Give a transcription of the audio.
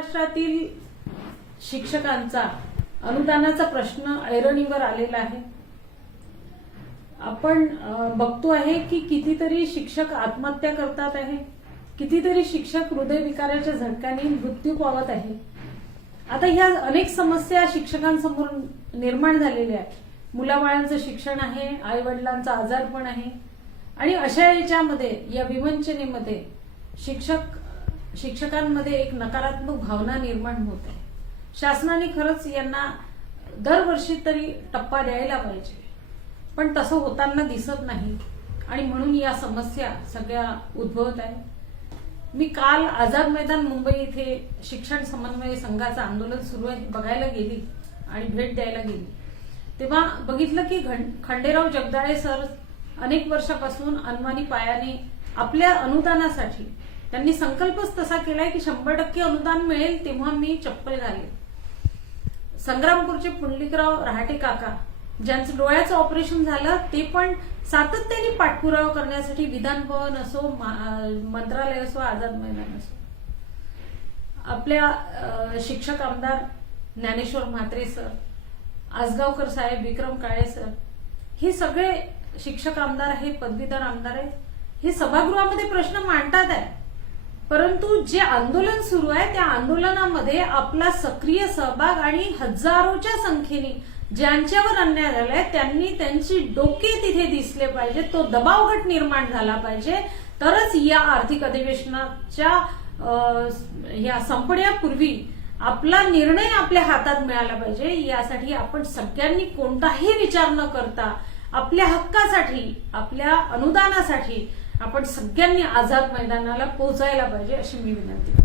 महाराष्ट्रातील शिक्षकांचा अनुदानाचा प्रश्न ऐरणीवर आलेला आहे। आपण बघतो आहे की कितीतरी शिक्षक आत्महत्या करतात आहे, कितीतरी शिक्षक हृदयविकाराच्या झटक्याने मृत्यू पावत आहे। आता ह्या अनेक समस्या शिक्षकांसमोर निर्माण झालेल्या आहेत। मुलाबाळांचं शिक्षण आहे, आई वडिलांचा आजारपण आहे आणि अशा याच्यामध्ये या विवंचनेमध्ये शिक्षकांमध्ये एक नकारात्मक भावना निर्माण होत आहे। शासनाने खरंच यांना दरवर्षी तरी टप्पा द्यायला पाहिजे, पण तसं होताना दिसत नाही आणि म्हणून या समस्या सगळ्या उद्भवत आहेत। मी काल आझाद मैदान मुंबई इथे शिक्षण समन्वय संघाचं आंदोलन सुरू आहे बघायला गेली आणि भेट द्यायला गेली, तेव्हा बघितलं की खंडेराव जगदाळे सर अनेक वर्षापासून अनवाणी पायाने आपल्या अनुदानासाठी त्यांनी संकल्पच तसा केलाय की 100% अनुदान मिळेल तेव्हा मी चप्पल घालेल। संग्रामपूरचे पुंडलिकराव रहाटे काका ज्यांचं डोळ्याचं ऑपरेशन झालं ते पण सातत्याने पाठपुरावा करण्यासाठी विधान भवन असो, मंत्रालय असो, आझाद मैदान असो, आपल्या शिक्षक आमदार ज्ञानेश्वर म्हात्रे सर, आसगावकर साहेब, विक्रम काळे सर, हे सगळे शिक्षक आमदार आहेत, पदवीधर आमदार आहेत, हे सभागृहामध्ये प्रश्न मांडतात आहे, परंतु जे आंदोलन सुरू आहे त्या आंदोलनामध्ये आपला सक्रिय सहभाग आणि हजारोच्या संख्येने ज्यांच्यावर अन्याय झालाय त्यांनी त्यांची डोके तिथे दिसले पाहिजे, तो दबाव गट निर्माण झाला पाहिजे, तरच या आर्थिक अधिवेशनाच्या या संपण्यापूर्वी आपला निर्णय आपल्या हातात मिळाला पाहिजे। यासाठी आपण सगळ्यांनी कोणताही विचार न करता आपल्या हक्कासाठी, आपल्या अनुदानासाठी आपण सगळ्यांनी आझाद मैदानाला पोहोचायला पाहिजे अशी मी विनंती करते।